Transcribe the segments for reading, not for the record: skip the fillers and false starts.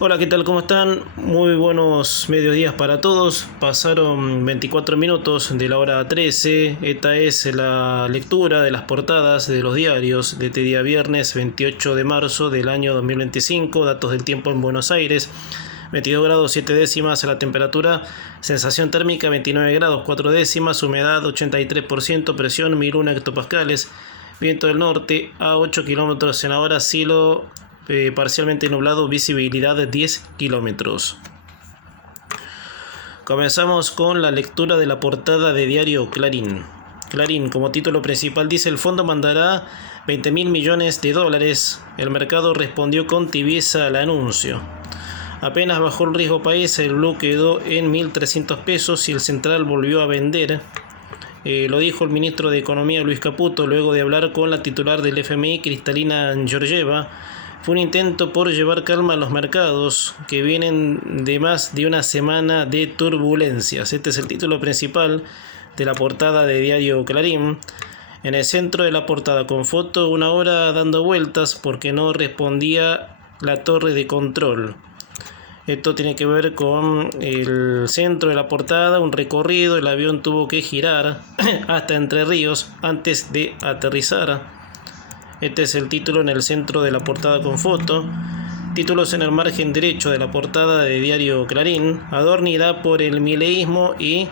Hola, ¿qué tal? ¿Cómo están? Muy buenos mediodías para todos. Pasaron 24 minutos de la hora 13. Esta es la lectura de las portadas de los diarios de este día viernes 28 de marzo del año 2025. Datos del tiempo en Buenos Aires. 22 grados 7 décimas la temperatura, sensación térmica 29 grados 4 décimas, humedad 83%, presión 1001 hectopascales, viento del norte a 8 kilómetros en la hora, cielo parcialmente nublado, visibilidad de 10 kilómetros. Comenzamos con la lectura de la portada de diario Clarín. Clarín, como título principal, dice: el fondo mandará 20.000 millones de dólares. El mercado respondió con tibieza al anuncio. Apenas bajó el riesgo país, el blue quedó en 1.300 pesos y el central volvió a vender. Lo dijo el ministro de Economía Luis Caputo luego de hablar con la titular del FMI, Kristalina Georgieva. Fue un intento por llevar calma a los mercados que vienen de más de una semana de turbulencias. Este es el título principal de la portada de diario Clarín. En el centro de la portada, con foto, una hora dando vueltas porque no respondía la torre de control. Esto tiene que ver con el centro de la portada, un recorrido. El avión tuvo que girar hasta Entre Ríos antes de aterrizar. Este es el título en el centro de la portada con foto. Títulos en el margen derecho de la portada de diario Clarín. Adorni da por el mileísmo y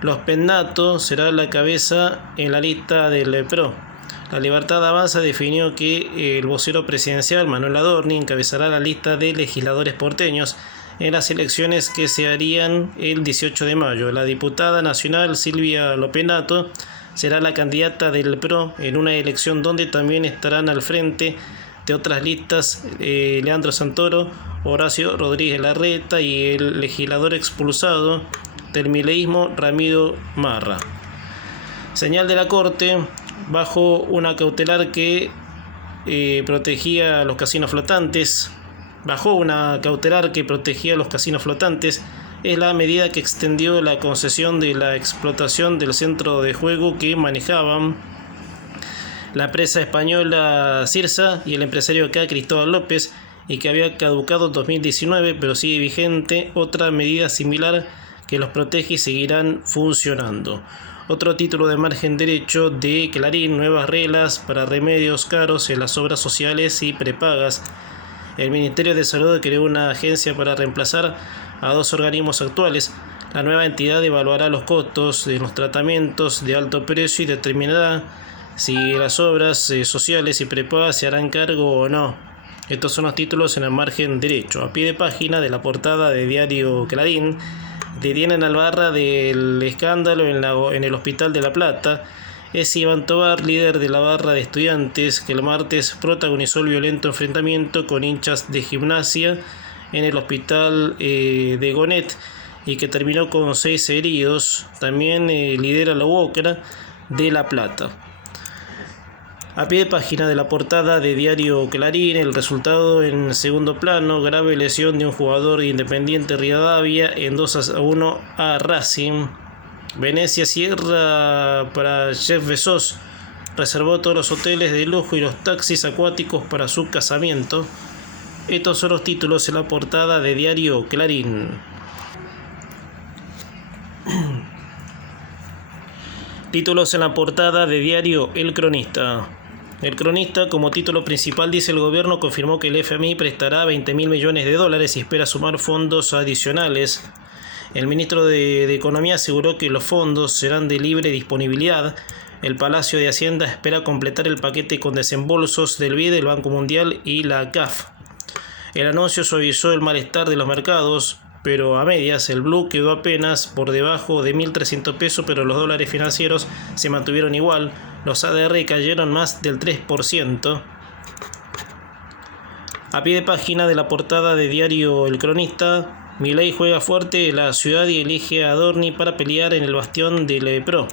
los Pennato será la cabeza en la lista del PRO. La Libertad Avanza definió que el vocero presidencial Manuel Adorni encabezará la lista de legisladores porteños en las elecciones que se harían el 18 de mayo. La diputada nacional Silvia Lopenato será la candidata del PRO en una elección donde también estarán al frente de otras listas Leandro Santoro, Horacio Rodríguez Larreta y el legislador expulsado del mileísmo Ramiro Marra. Señal de la Corte: bajo una cautelar que protegía a los casinos flotantes. Bajó una cautelar que protegía a los casinos flotantes. Es la medida que extendió la concesión de la explotación del centro de juego que manejaban la empresa española Cirsa y el empresario acá Cristóbal López, y que había caducado en 2019, pero sigue vigente otra medida similar que los protege y seguirán funcionando. Otro título de margen derecho de Clarín: nuevas reglas para remedios caros en las obras sociales y prepagas. El Ministerio de Salud creó una agencia para reemplazar a dos organismos actuales. La nueva entidad evaluará los costos de los tratamientos de alto precio y determinará si las obras sociales y prepagas se harán cargo o no. Estos son los títulos en el margen derecho. A pie de página de la portada de diario Clarín: detienen al barra del escándalo en el Hospital de La Plata. Es Iván Tobar, líder de la barra de estudiantes, que el martes protagonizó el violento enfrentamiento con hinchas de Gimnasia en el hospital de Gonet y que terminó con 6 heridos. También lidera la UOCRA de La Plata. A pie de página de la portada de diario Clarín, el resultado en segundo plano: grave lesión de un jugador de Independiente Rivadavia en 2-1 a Racing. Venecia cierra para Jeff Bezos, reservó todos los hoteles de lujo y los taxis acuáticos para su casamiento. Estos son los títulos en la portada de diario Clarín. Títulos en la portada de diario El Cronista. El Cronista, como título principal, dice: el gobierno confirmó que el FMI prestará 20.000 millones de dólares y espera sumar fondos adicionales. El ministro de Economía aseguró que los fondos serán de libre disponibilidad. El Palacio de Hacienda espera completar el paquete con desembolsos del BID, el Banco Mundial y la CAF. El anuncio suavizó el malestar de los mercados, pero a medias. El blue quedó apenas por debajo de 1.300 pesos, pero los dólares financieros se mantuvieron igual. Los ADR cayeron más del 3%. A pie de página de la portada de diario El Cronista: Milei juega fuerte en la ciudad y elige a Adorni para pelear en el bastión del PRO.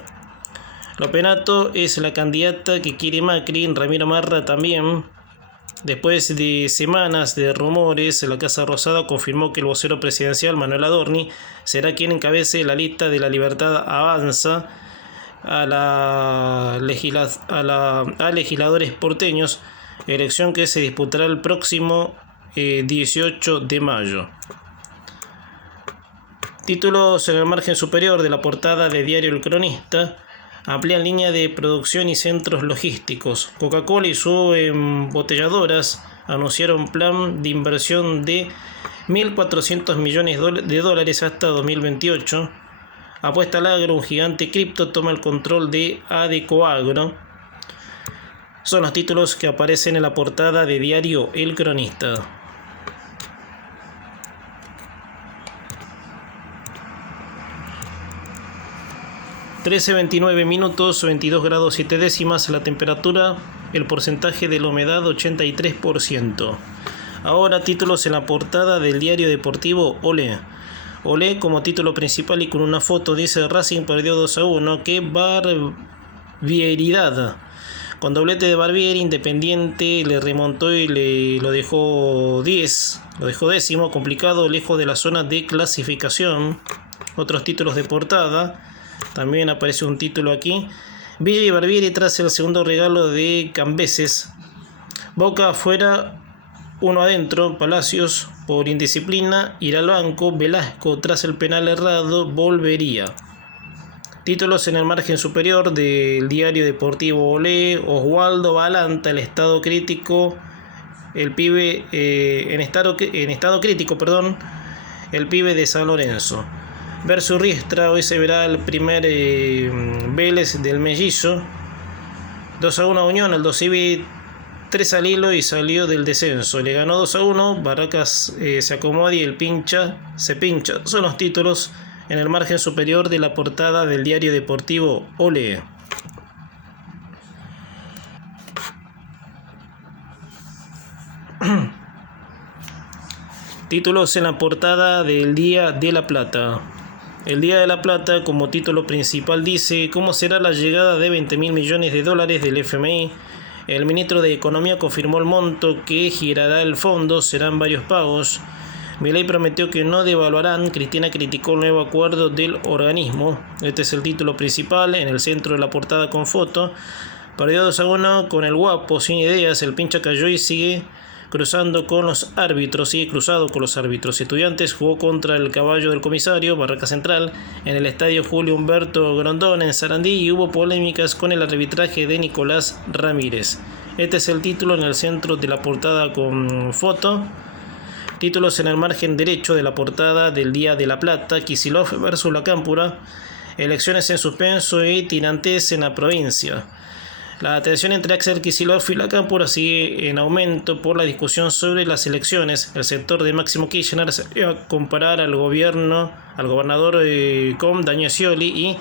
Lopenato es la candidata que quiere Macri, Ramiro Marra también. Después de semanas de rumores, la Casa Rosada confirmó que el vocero presidencial Manuel Adorni será quien encabece la lista de la Libertad Avanza a legisladores porteños, elección que se disputará el próximo 18 de mayo. Títulos en el margen superior de la portada de Diario El Cronista. Amplían línea de producción y centros logísticos. Coca-Cola y sus embotelladoras anunciaron plan de inversión de 1.400 millones de dólares hasta 2028. Apuesta al agro, un gigante cripto toma el control de Adecoagro. Son los títulos que aparecen en la portada de Diario El Cronista. 13:29 minutos, 22 grados 7 décimas la temperatura, el porcentaje de la humedad 83%. Ahora títulos en la portada del diario deportivo Olé. Olé como título principal y con una foto dice: Racing perdió 2-1, qué barbieridad. Con doblete de Barbieri, Independiente le remontó y lo dejó 10, lo dejó décimo, complicado, lejos de la zona de clasificación. Otros títulos de portada. También aparece un título aquí. Villa y Barbieri tras el segundo regalo de Cambeses. Boca afuera, uno adentro. Palacios por indisciplina irá al banco. Velasco tras el penal errado volvería. Títulos en el margen superior del diario deportivo Olé. Oswaldo Balanta, el estado crítico. El pibe en estado crítico, el pibe de San Lorenzo. Versus Riestra, hoy se verá el primer Vélez del Mellizo. 2-1 Unión, el 2 3 al hilo y salió del descenso. Le ganó 2-1, Barracas se acomoda y el pincha se pincha. Son los títulos en el margen superior de la portada del diario deportivo Olé. Títulos en la portada del Día de la Plata. El Día de la Plata como título principal dice: ¿cómo será la llegada de 20.000 millones de dólares del FMI? El ministro de Economía confirmó el monto que girará el fondo, serán varios pagos. Milei prometió que no devaluarán. Cristina criticó el nuevo acuerdo del organismo. Este es el título principal en el centro de la portada con foto. Perdió 2-1 con el Guapo, sin ideas, el pincha cayó y sigue cruzado con los árbitros. Estudiantes jugó contra el caballo del comisario, Barraca Central, en el estadio Julio Humberto Grondona en Sarandí, y hubo polémicas con el arbitraje de Nicolás Ramírez. Este es el título en el centro de la portada con foto. Títulos en el margen derecho de la portada del Día de la Plata. Kicillof versus la Cámpora. Elecciones en suspenso y tirantes en la provincia. La tensión entre Axel Kicillof y la Cámpora sigue en aumento por la discusión sobre las elecciones. El sector de Máximo Kirchner se va a comparar al gobernador con Daniel Scioli, y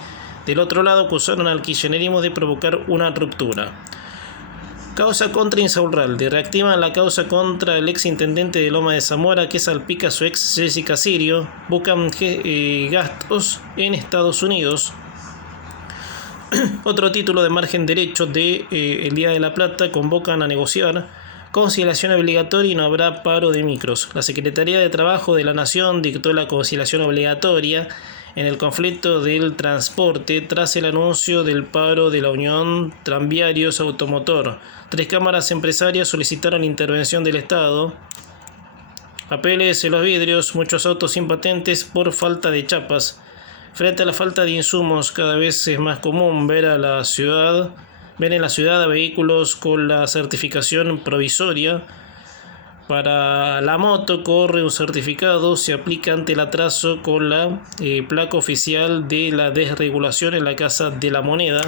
del otro lado acusaron al kirchnerismo de provocar una ruptura. Causa contra Insaurralde. Reactivan la causa contra el ex intendente de Loma de Zamora que salpica a su ex Jessica Sirio. Buscan gastos en Estados Unidos. Otro título de margen derecho de El Día de la Plata: convocan a negociar conciliación obligatoria y no habrá paro de micros. La Secretaría de Trabajo de la Nación dictó la conciliación obligatoria en el conflicto del transporte tras el anuncio del paro de la Unión Tranviarios Automotor. 3 cámaras empresarias solicitaron intervención del Estado. Papeles en los vidrios, muchos autos sin patentes por falta de chapas. Frente a la falta de insumos, cada vez es más común ver en la ciudad a vehículos con la certificación provisoria. Para la moto corre un certificado, se aplica ante el atraso con la placa oficial de la desregulación en la Casa de la Moneda.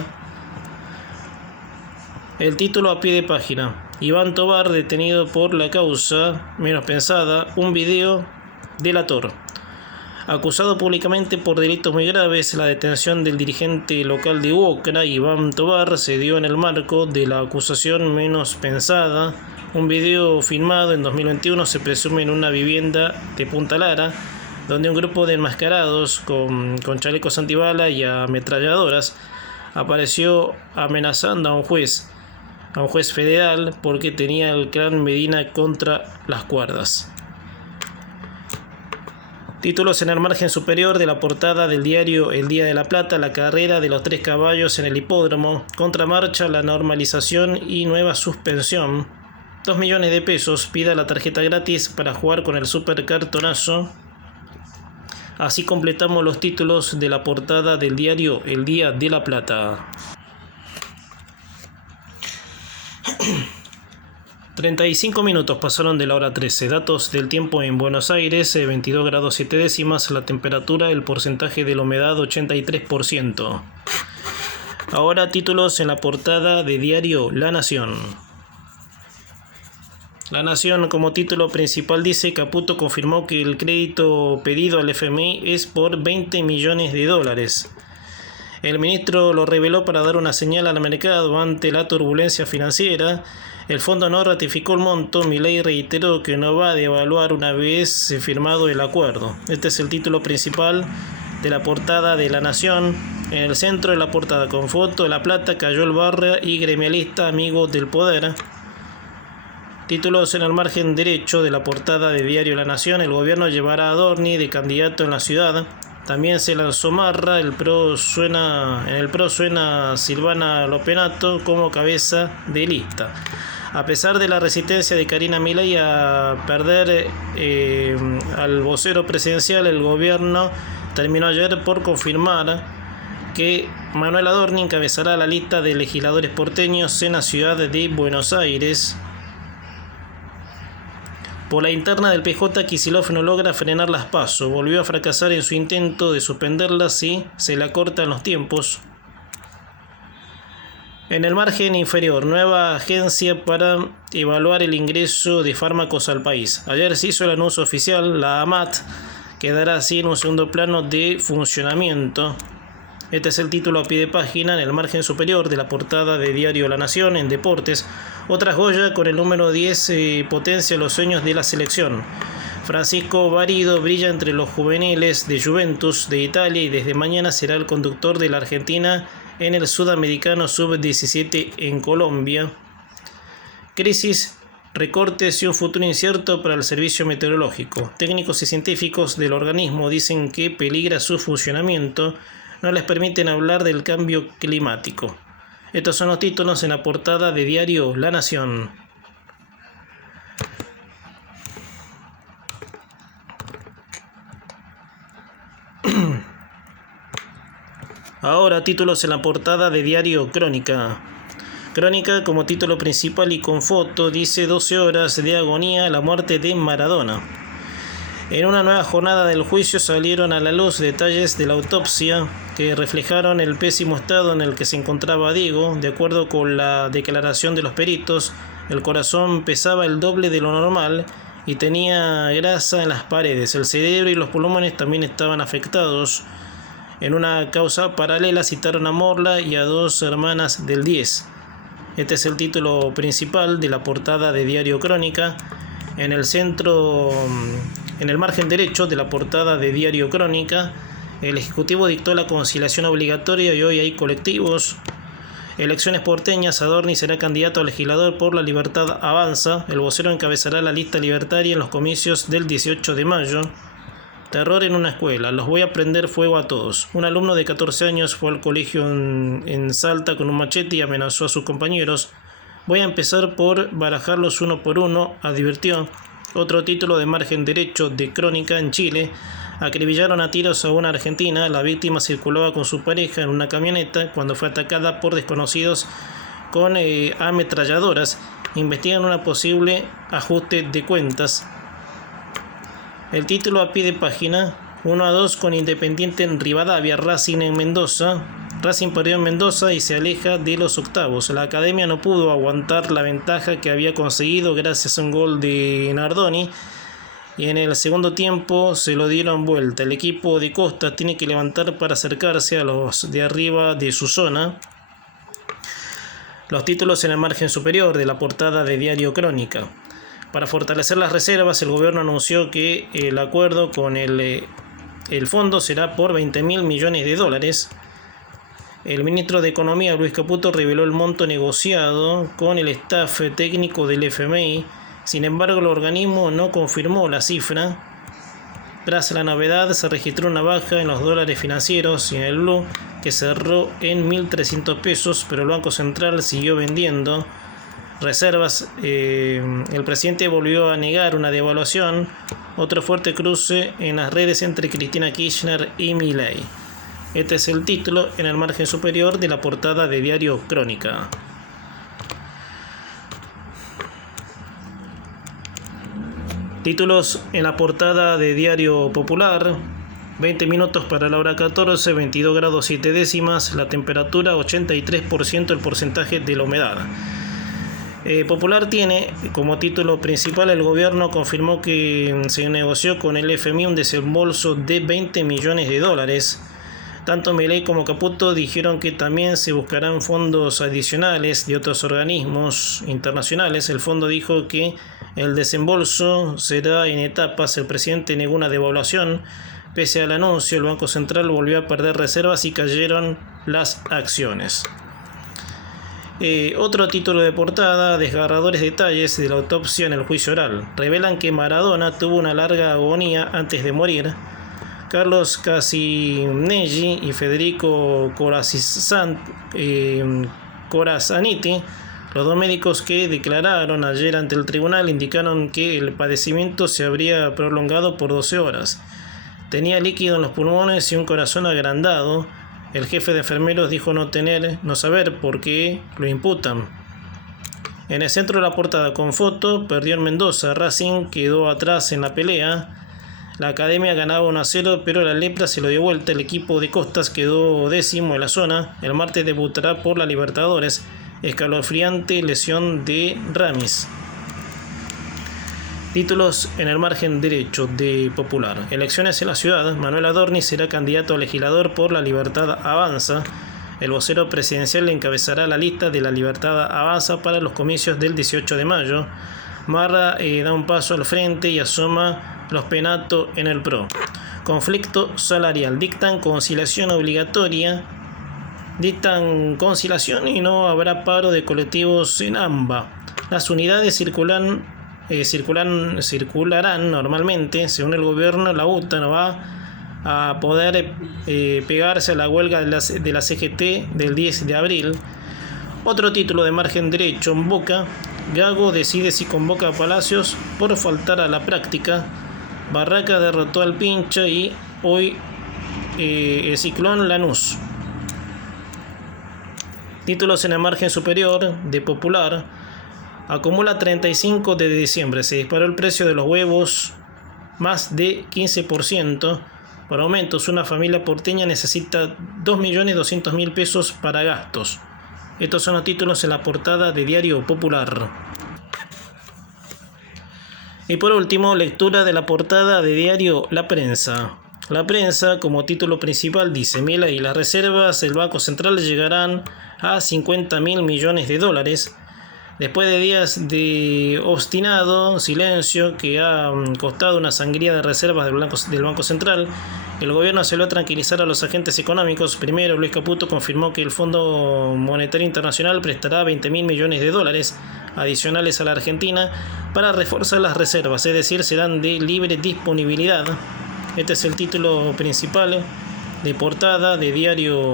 El título a pie de página: Iván Tobar detenido por la causa menos pensada, un video delator. Acusado públicamente por delitos muy graves, la detención del dirigente local de Uocra, Iván Tobar, se dio en el marco de la acusación menos pensada. Un video filmado en 2021 se presume en una vivienda de Punta Lara, donde un grupo de enmascarados con chalecos antibala y ametralladoras apareció amenazando a un juez federal porque tenía el clan Medina contra las cuerdas. Títulos en el margen superior de la portada del diario El Día de la Plata: la carrera de los 3 caballos en el hipódromo, contramarcha, la normalización y nueva suspensión. 2 millones de pesos. Pida la tarjeta gratis para jugar con el super cartonazo. Así completamos los títulos de la portada del diario El Día de la Plata. 35 minutos pasaron de la hora 13. Datos del tiempo en Buenos Aires: 22 grados 7 décimas. La temperatura, el porcentaje de la humedad 83%. Ahora títulos en la portada de diario La Nación. La Nación, como título principal, dice: Caputo confirmó que el crédito pedido al FMI es por 20 millones de dólares. El ministro lo reveló para dar una señal al mercado ante la turbulencia financiera. El fondo no ratificó el monto. Milei reiteró que no va a devaluar una vez firmado el acuerdo. Este es el título principal de la portada de La Nación. En el centro de la portada, con foto de La Plata, cayó el Barra y gremialista amigo del poder. Títulos en el margen derecho de la portada de diario La Nación: el gobierno llevará a Adorni de candidato en la ciudad. También se lanzó Marra. En el PRO suena Silvana Lopenato como cabeza de lista. A pesar de la resistencia de Karina Milei a perder al vocero presidencial, el gobierno terminó ayer por confirmar que Manuel Adorni encabezará la lista de legisladores porteños en la ciudad de Buenos Aires. Por la interna del PJ, Kicillof no logra frenar las PASO. Volvió a fracasar en su intento de suspenderlas y se le acortan los tiempos. En el margen inferior, nueva agencia para evaluar el ingreso de fármacos al país. Ayer se hizo el anuncio oficial. La AMAT quedará así en un segundo plano de funcionamiento. Este es el título a pie de página. En el margen superior de la portada de diario La Nación, en deportes, otra joya con el número 10 potencia los sueños de la selección. Francisco Barido brilla entre los juveniles de Juventus de Italia y desde mañana será el conductor de la Argentina en el Sudamericano Sub-17 en Colombia. Crisis, recortes y un futuro incierto para el servicio meteorológico. Técnicos y científicos del organismo dicen que peligra su funcionamiento. No les permiten hablar del cambio climático. Estos son los títulos en la portada de diario La Nación. Ahora títulos en la portada de diario Crónica. Crónica, como título principal y con foto, dice: 12 horas de agonía, la muerte de Maradona. En una nueva jornada del juicio salieron a la luz detalles de la autopsia que reflejaron el pésimo estado en el que se encontraba Diego. De acuerdo con la declaración de los peritos, el corazón pesaba el doble de lo normal y tenía grasa en las paredes. El cerebro y los pulmones también estaban afectados. En una causa paralela citaron a Morla y a dos hermanas del 10. Este es el título principal de la portada de diario Crónica. En el centro, en el margen derecho de la portada de diario Crónica, el Ejecutivo dictó la conciliación obligatoria y hoy hay colectivos. Elecciones porteñas: Adorni será candidato a legislador por La Libertad Avanza. El vocero encabezará la lista libertaria en los comicios del 18 de mayo. Terror en una escuela: los voy a prender fuego a todos. Un alumno de 14 años fue al colegio en Salta con un machete y amenazó a sus compañeros. Voy a empezar por barajarlos uno por uno, advirtió. Otro título de margen derecho de Crónica: en Chile acribillaron a tiros a una argentina. La víctima circulaba con su pareja en una camioneta cuando fue atacada por desconocidos con ametralladoras. Investigan una posible ajuste de cuentas. El título a pie de página: 1-2 con Independiente en Rivadavia. Racing en Mendoza. Racing perdió en Mendoza y se aleja de los octavos. La academia no pudo aguantar la ventaja que había conseguido gracias a un gol de Nardoni y en el segundo tiempo se lo dieron vuelta. El equipo de Costa tiene que levantar para acercarse a los de arriba de su zona. Los títulos en el margen superior de la portada de diario Crónica. Para fortalecer las reservas, el gobierno anunció que el acuerdo con el fondo será por 20.000 millones de dólares. El ministro de Economía, Luis Caputo, reveló el monto negociado con el staff técnico del FMI. Sin embargo, el organismo no confirmó la cifra. Tras la novedad, se registró una baja en los dólares financieros y en el blue, que cerró en 1.300 pesos, pero el Banco Central siguió vendiendo. reservas. El presidente volvió a negar una devaluación. Otro fuerte cruce en las redes entre Cristina Kirchner y Milei. Este es el título en el margen superior de la portada de Diario Crónica. Títulos en la portada de Diario Popular. 20 minutos para la hora 14, 22 grados 7 décimas, la temperatura 83% el porcentaje de la humedad. Popular tiene como título principal: el gobierno confirmó que se negoció con el FMI un desembolso de 20 millones de dólares. Tanto Milei como Caputo dijeron que también se buscarán fondos adicionales de otros organismos internacionales. El fondo dijo que el desembolso será en etapas. El presidente negó una devaluación. Pese al anuncio, el Banco Central volvió a perder reservas y cayeron las acciones. Otro título de portada: desgarradores detalles de la autopsia en el juicio oral. Revelan que Maradona tuvo una larga agonía antes de morir. Carlos Casinelli y Federico Corasaniti, los dos médicos que declararon ayer ante el tribunal, indicaron que el padecimiento se habría prolongado por 12 horas. Tenía líquido en los pulmones y un corazón agrandado. El jefe de enfermeros dijo no saber por qué lo imputan. En el centro de la portada con foto: perdió en Mendoza, Racing quedó atrás en la pelea. La academia ganaba 1-0, pero la lepra se lo dio vuelta. El equipo de Costas quedó 10º en la zona. El martes debutará por la Libertadores. Escalofriante lesión de Ramis. Títulos en el margen derecho de Popular. Elecciones en la ciudad. Manuel Adorni será candidato a legislador por La Libertad Avanza. El vocero presidencial encabezará la lista de La Libertad Avanza para los comicios del 18 de mayo. Marra da un paso al frente y asoma los penatos en el PRO. Conflicto salarial. Dictan conciliación y no habrá paro de colectivos en AMBA. Las unidades circularán normalmente. Según el gobierno, la UTA no va a poder pegarse a la huelga de la CGT del 10 de abril. Otro título de margen derecho en Boca: Gago decide si convoca a Palacios por faltar a la práctica. Barraca derrotó al Pincha y hoy el Ciclón Lanús. Títulos en el margen superior de Popular. Acumula 35 de diciembre. Se disparó el precio de los huevos más de 15%. Por aumentos, una familia porteña necesita 2.200.000 pesos para gastos. Estos son los títulos en la portada de Diario Popular. Y por último, lectura de la portada de Diario La Prensa. La Prensa, como título principal, dice: Milei y las reservas del Banco Central llegarán a 50.000 millones de dólares. Después de días de obstinado silencio que ha costado una sangría de reservas del Banco Central, el gobierno salió a tranquilizar a los agentes económicos. Primero, Luis Caputo confirmó que el Fondo Monetario Internacional prestará 20.000 millones de dólares adicionales a la Argentina para reforzar las reservas, es decir, serán de libre disponibilidad. Este es el título principal de portada de Diario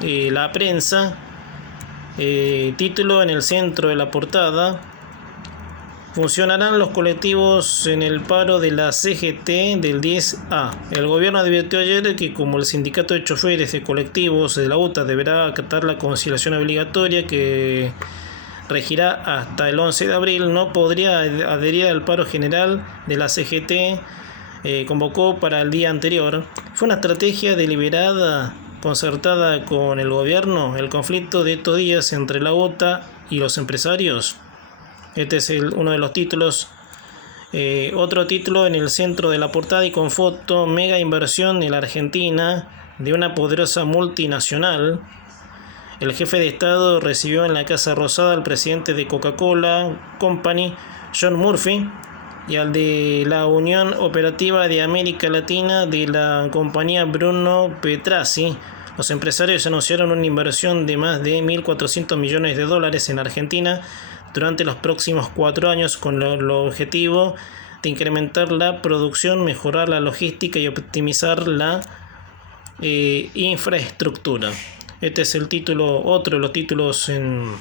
La Prensa. Título en el centro de la portada: funcionarán los colectivos en el paro de la CGT del 10A. El gobierno advirtió ayer que como el sindicato de choferes de colectivos de la UTA deberá acatar la conciliación obligatoria que regirá hasta el 11 de abril, no podría adherir al paro general de la CGT convocó para el día anterior. Fue una estrategia deliberada, concertada con el gobierno, el conflicto de estos días entre la UTA y los empresarios. Este es uno de los títulos. Otro título en el centro de la portada y con foto: mega inversión en la Argentina de una poderosa multinacional. El jefe de Estado recibió en la Casa Rosada al presidente de Coca-Cola Company, John Murphy, y al de la Unión Operativa de América Latina de la compañía Bruno Petrassi. Los empresarios anunciaron una inversión de más de 1.400 millones de dólares en Argentina durante los próximos 4 años, con el objetivo de incrementar la producción, mejorar la logística y optimizar la infraestructura. Este es el título, otro de los títulos en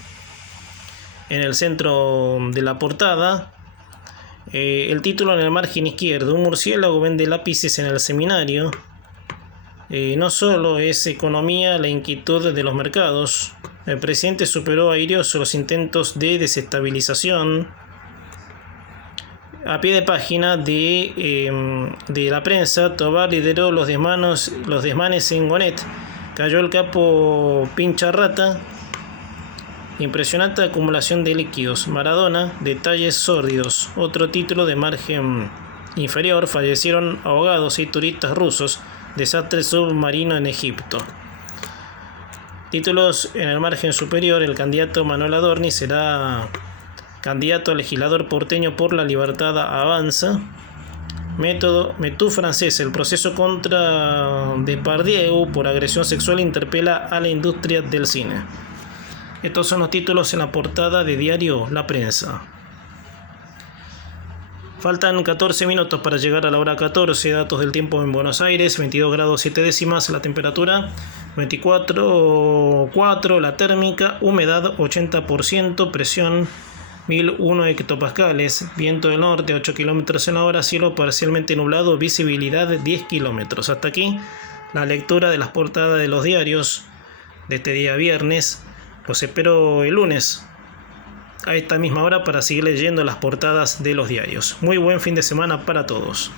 en el centro de la portada. El título en el margen izquierdo: un murciélago vende lápices en el seminario. No solo es economía la inquietud de los mercados. El presidente superó airoso los intentos de desestabilización. A pie de página de la prensa, Tobar lideró los desmanes en Gonet. Cayó el capo Pincharrata. Impresionante acumulación de líquidos. Maradona, detalles sórdidos. Otro título de margen inferior: fallecieron ahogados 6 turistas rusos. Desastre submarino en Egipto. Títulos en el margen superior: el candidato Manuel Adorni será candidato a legislador porteño por La Libertad Avanza. Metú francés: el proceso contra Depardieu por agresión sexual interpela a la industria del cine. Estos son los títulos en la portada de diario La Prensa. Faltan 14 minutos para llegar a la hora 14. Datos del tiempo en Buenos Aires: 22 grados 7 décimas la temperatura, 24,4 la térmica, humedad 80%, presión 1001 hectopascales, viento del norte 8 km en la hora, cielo parcialmente nublado, visibilidad 10 km. Hasta aquí la lectura de las portadas de los diarios de este día viernes. Los espero el lunes a esta misma hora para seguir leyendo las portadas de los diarios. Muy buen fin de semana para todos.